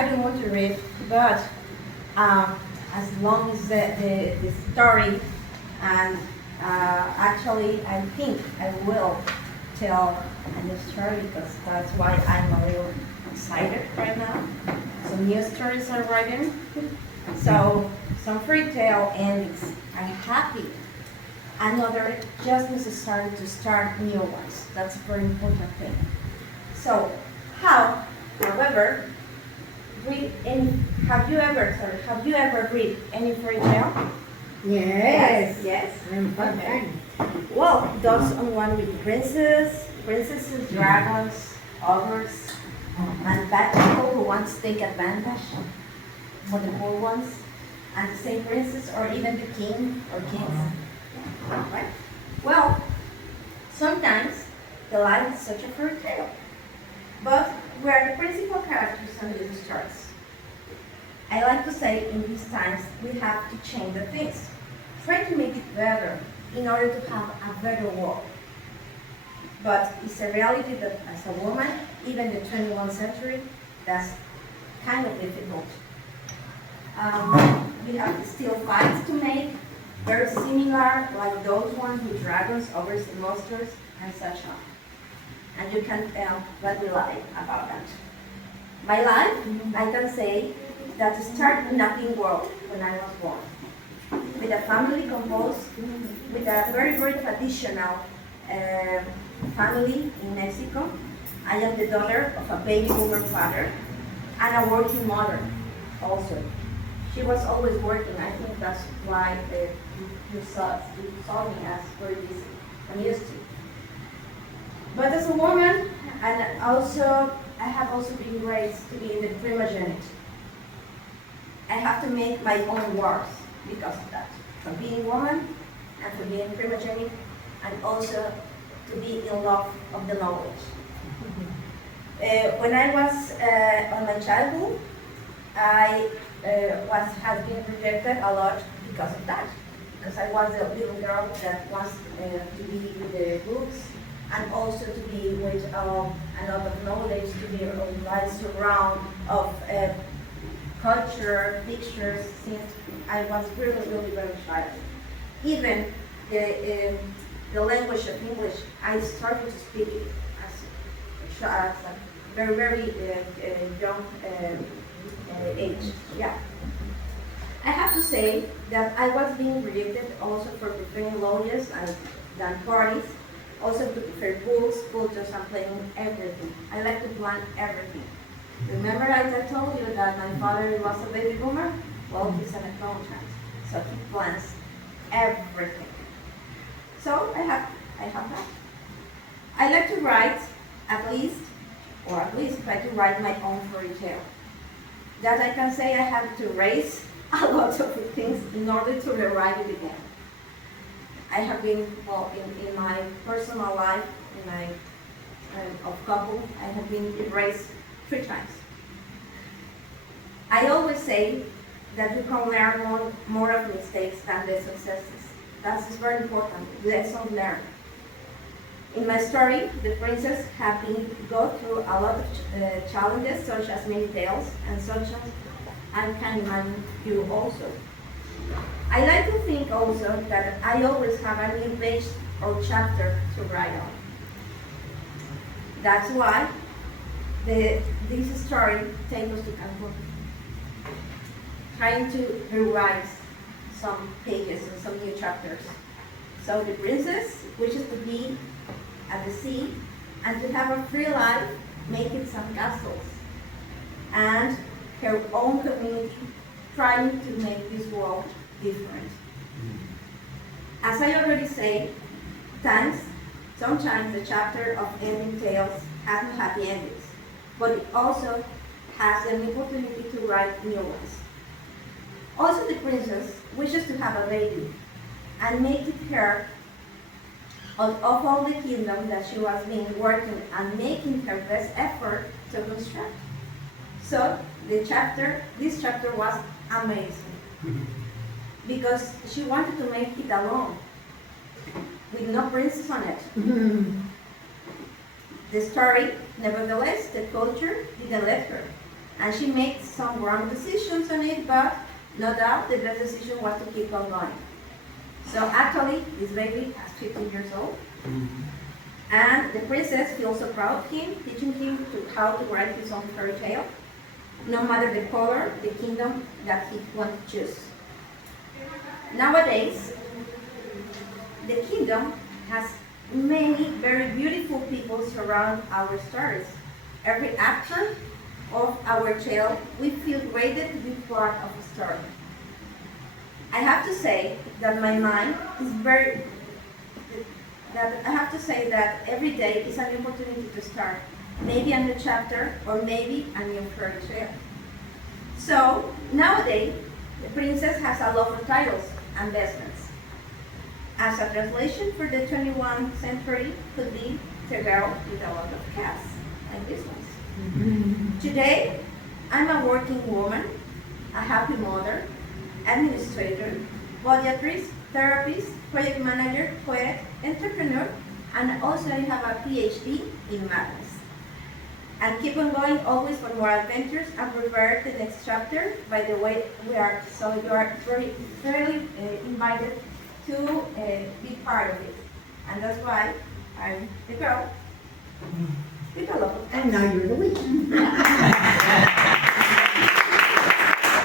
I don't want to read, but as long as the story, and actually I think I will tell a new story, because that's why I'm a little excited right now. Some new stories are writing. So some fairy tale endings. I'm happy. Another just necessary to start new ones. That's a very important thing. So however, have you ever read any fairy tale? Yes. Yes. I'm Okay. Well, those on one with princesses, dragons, ogres, and bad people who want to take advantage for the poor ones, and the same princess, or even the king or kings. Right? Well, sometimes the life is such a fairy tale, but we are the principal characters in these stories. I like to say in these times we have to change the things, try to make it better in order to have a better world. But it's a reality that as a woman, even in the 21st century, that's kind of difficult. We have still fights to make, very similar like those ones with dragons, ogres, and monsters, and such on. And you can tell what we like about that. My life, I can say, that started in a pink world when I was born, with a family composed, with a very, very traditional family in Mexico. I am the daughter of a baby boomer father and a working mother also. She was always working. I think that's why you saw me as very busy. I'm used to. But as a woman, and also I have also been raised to be in the primogeniture. I have to make my own words because of that. For being a woman and for being primogeniture, and also to be in love of the knowledge. When I was on my childhood, I had been rejected a lot because of that. Because I was a little girl that wants to be with the books and also to be with a lot of knowledge, to be right surround of culture, pictures, since I was really, really very child. Even the language of English, I started to speak it as a very, very young age. Yeah. I have to say that I was being rejected also for preferring lodges than parties, also to prefer books, cultures, and playing everything. I like to plan everything. Remember I told you that my father was a baby boomer? Well, he's an accountant, so he plans everything. So I have that. I like to write at least try to write my own fairy tale. That I can say I have to erase a lot of things in order to rewrite it again. I have been, well, in my personal life, in my of couple, I have been erased 3 times. I always say that you can learn more of mistakes than the successes. That is very important, lesson learned. In my story, the princess had been go through a lot of challenges, such as many tales, and such as I can imagine you also. I like to think also that I always have a new page or chapter to write on. That's why this story takes us to Cancun, trying to rewrite some pages and some new chapters. So the princess wishes to be at the sea and to have a free life, making some castles, and her own community, trying to make this world different. As I already said, sometimes the chapter of ending tales has no happy endings, but it also has an opportunity to write new ones. Also, the princess wishes to have a baby and make it her of all the kingdom that she was being working and making her best effort to construct. So this chapter was amazing because she wanted to make it alone with no princess on it. The story, nevertheless, the culture didn't let her, And she made some wrong decisions on it, but no doubt the best decision was to keep on going. So actually, this baby is 15 years old. And the princess feels so proud of him, teaching him how to write his own fairy tale, no matter the color, the kingdom that he wants to choose. Nowadays, the kingdom has many very beautiful people surround our stories. Every actor of our tale, we feel graded to be part of a story. I have to say that my mind is that every day is an opportunity to start, maybe a new chapter or maybe a new fairy tale. So nowadays, the princess has a lot of titles and vestments. As a translation for the 21st century could be the girl with a lot of cats, like this one. Today, I'm a working woman, a happy mother, administrator, podiatrist, therapist, project manager, poet, entrepreneur, and also I have a PhD in madness. And keep on going always for more adventures and prepare the next chapter. By the way, you are very invited to be part of it. And that's why I'm the girl with a lot of And now you're the witch.